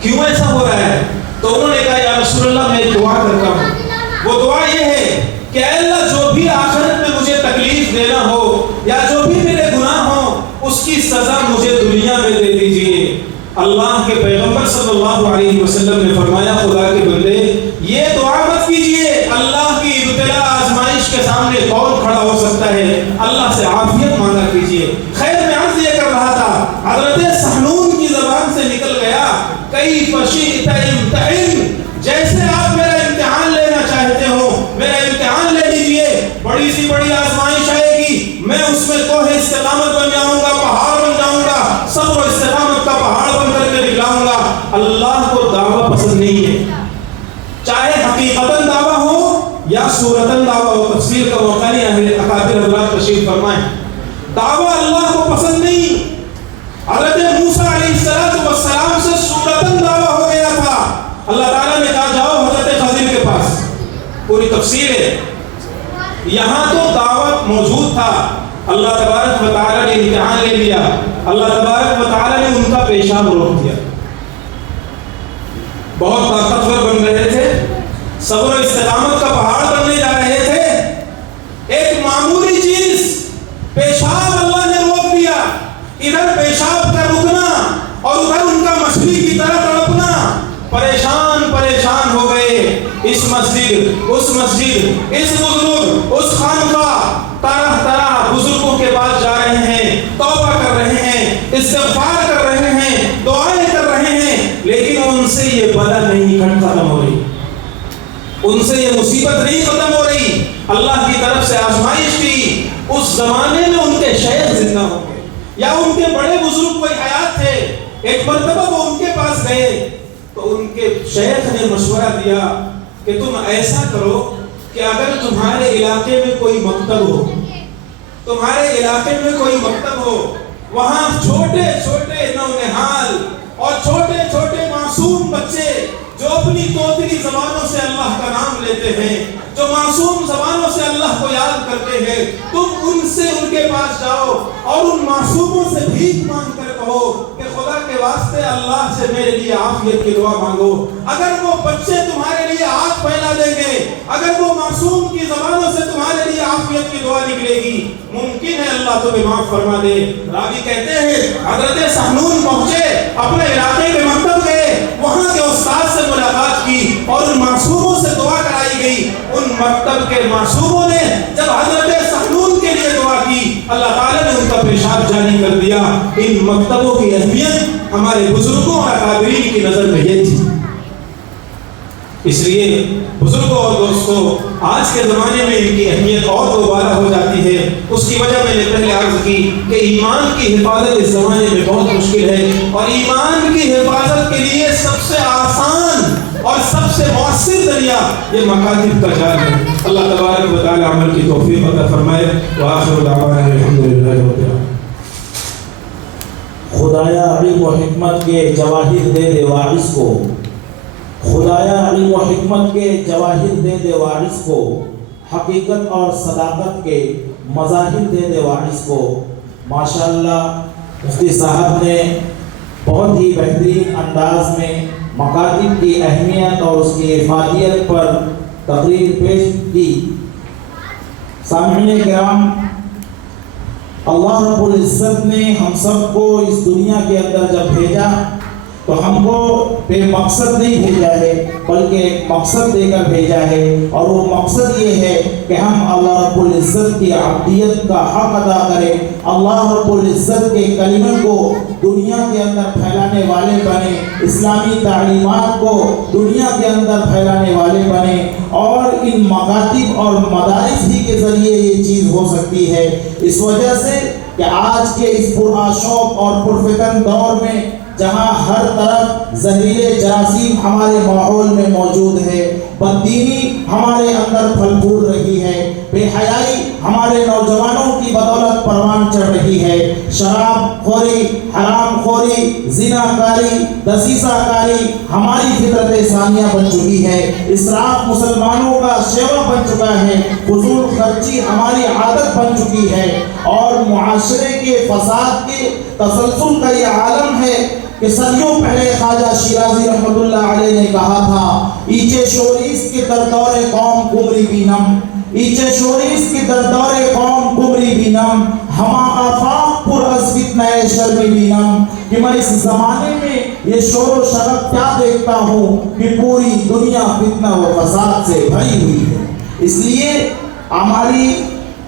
کیوں ایسا ہو رہا ہے؟ تو انہوں نے کہا یا رسول اللہ میں ایک دعا کرتا ہوں، وہ دعا یہ ہے کہ اے اللہ جو بھی آخرت میں مجھے تکلیف دینا ہو یا جو بھی میرے گناہ ہوں اس کی سزا مجھے دنیا میں دے دیجیے. اللہ کے پیغمبر صلی اللہ علیہ وسلم نے فرمایا خدا کے بندے یہ دعا مت کیجیے، اللہ کی ابتلا آزمائش کے سامنے کون کھڑا ہو سکتا ہے، اللہ سے عافیت مانگا کیجیے. خیر میں عرض یہ کر رہا تھا، حضرت سحنون کی زبان سے نکل گیا کیف شئت امتحن، جیسے آپ میرا امتحان لینا چاہتے ہو میرا امتحان لے لیجیے. بڑی سی بڑی آزمائش آئے گی، میں اس میں کوہ استقامت بن جاؤں گا، پہاڑ بن جاؤں گا، صبر و استقامت کا پہاڑ بن کر کے نکلاؤں گا. اللہ کو دعویٰ پسند نہیں ہے، چاہے حقیقتاً دعویٰ ہو یا صورتاً دعویٰ ہو. تفسیر کا موقع نہیں ہے، اکابر حضرات تشریف فرمائیں. دعویٰ اللہ کو پسند نہیں. حضرت موسیٰ علیہ السلام سے صورتاً دعویٰ ہو گیا تھا. اللہ تعالیٰ نے کہا جاؤ حضرت خضر کے پاس، پوری تفسیر ہے. یہاں تو دعوت موجود تھا، اللہ تبارک و تعالیٰ نے امتحان لے لیا، اللہ تبارک و تعالیٰ نے ان کا پیشاب روک دیا. بہت طاقتور بن رہے تھے، صبر و استقامت کا پہاڑ بننے جا رہے تھے، ایک معمولی چیز پیشاب اللہ نے روک دیا. ادھر پیشاب کا رکنا اور ادھر ان کا مچھلی کی طرح تڑپنا. پریشان پریشان ہو گئے، اس مسجد اس مسجد، اس بزرگ اس خانقاہ، طرح طرح بزرگوں کے پاس جا رہے ہیں، توبہ کر رہے ہیں، استغفار کر رہے ہیں، دعائیں کر رہے ہیں، لیکن ان سے یہ بلا نہیں ختم ہو رہی، ان سے یہ مصیبت نہیں ختم ہو رہی. اللہ کی طرف سے آزمائش تھی. اس زمانے میں ان کے شیخ زندہ ہوں گے یا ان کے بڑے بزرگ کوئی حیات تھے. ایک مرتبہ وہ ان کے پاس گئے تو ان کے شیخ نے مشورہ دیا کہ تم ایسا کرو کہ اگر تمہارے علاقے میں کوئی مکتب ہو، تمہارے علاقے میں کوئی مکتب ہو، وہاں چھوٹے چھوٹے نونہال اور چھوٹے چھوٹے معصوم بچے جو اپنی توتلی زبانوں سے اللہ کا نام لیتے ہیں، جو معصوم زبانوں سے اللہ کو یاد کرتے ہیں، تم ان سے ان کے پاس جاؤ اور ان معصوموں سے بھیک مانگ کر کہو کہ خدا کے واسطے اللہ سے میرے لیے عافیت کی دعا مانگو. اگر وہ بچے تمہارے لیے ہاتھ پھیلا دیں گے، اگر وہ معصوم کی زبانوں سے تمہارے لیے عافیت کی دعا نکلے گی، ممکن ہے اللہ تمہیں معاف فرما دے. راوی کہتے ہیں حضرت سحنون پہنچے، اپنے علاقے کے مکتب گئے، وہاں کے استاد سے ملاقات کی اور ان معصوموں سے دعا کرائی گئی. ان مکتب کے معصوموں نے جب حضرت سحنون کے لیے دعا کی، اللہ تعالیٰ نے ان کا پیشاب جاری کر دیا. ان مکتبوں کی اہمیت ہمارے بزرگوں اور اکابرین کی نظر میں یہ تھی. اس لیے بزرگوں اور دوستوں آج کے زمانے میں ان کی اہمیت اور دوبارہ ہو جاتی ہے. اس کی وجہ میں نے پہلے عرض کی کہ ایمان کی حفاظت اس زمانے میں بہت مشکل ہے، اور ایمان کی حفاظت کے لیے سب سے آسان اور سب سے مؤثر ذریعہ یہ مکاتب کا جال ہے. اللہ تبارک و تعالی عمل کی توفیق عطا فرمائے. وآخر دعوانا الحمدللہ رب العالمین. خدایا علم و حکمت کے جواہر دے دے وارث کو، خدایا علم و حکمت کے جواہر دے دے وارث کو، حقیقت اور صداقت کے مظاہر دے دے وارث کو. ماشاءاللہ مفتی صاحب نے بہت ہی بہترین انداز میں مکاتب کی اہمیت اور اس کی افادیت پر تقریر پیش کی. سامعین کرام، اللہ رب العزت نے ہم سب کو اس دنیا کے اندر جب بھیجا تو ہم کو بے مقصد نہیں بھیجا ہے، بلکہ ایک مقصد دے کر بھیجا ہے، اور وہ مقصد یہ ہے کہ ہم اللہ رب العزت کی عبدیت کا حق ادا کریں اللہ رب العزت کے کلمے کو دنیا کے اندر پھیلانے والے بنے، اسلامی تعلیمات کو دنیا کے اندر پھیلانے والے بنے، اور ان مکاتب اور مدارس ہی کے ذریعے یہ چیز ہو سکتی ہے۔ اس وجہ سے کہ آج کے اس پرآشوب اور پرفتن دور میں جہاں ہر طرف زہریلے جراثیم ہمارے ماحول میں موجود ہے، بددینی ہمارے اندر پھل پھول رہی ہے، بے حیائی ہمارے نوجوانوں کی بدولت پروان چڑھ رہی ہے، شراب خوری، حرام خوری، زنا کاری، دسیسہ کاری ہماری فطرت ثانیہ بن چکی ہے، اسراف مسلمانوں کا شیوا بن چکا ہے، فضول خرچی ہماری عادت بن چکی ہے، اور معاشرے کے فساد کے تسلسل کا یہ عالم ہے کہ صدیوں پہلے خواجہ شیرازی رحمت اللہ علیہ نے کہا تھا، ایچے شوریس کے در دور قوم کمری بینم، ایچے شوریس کے در دور قوم کمری بینم، ہما آفاق پر از فتنہ شرمی بینم، کہ میں اس زمانے میں یہ شور و شرف کیا دیکھتا ہوں کہ پوری دنیا فتنہ و فساد سے بھری ہوئی ہے۔ اس لیے ہماری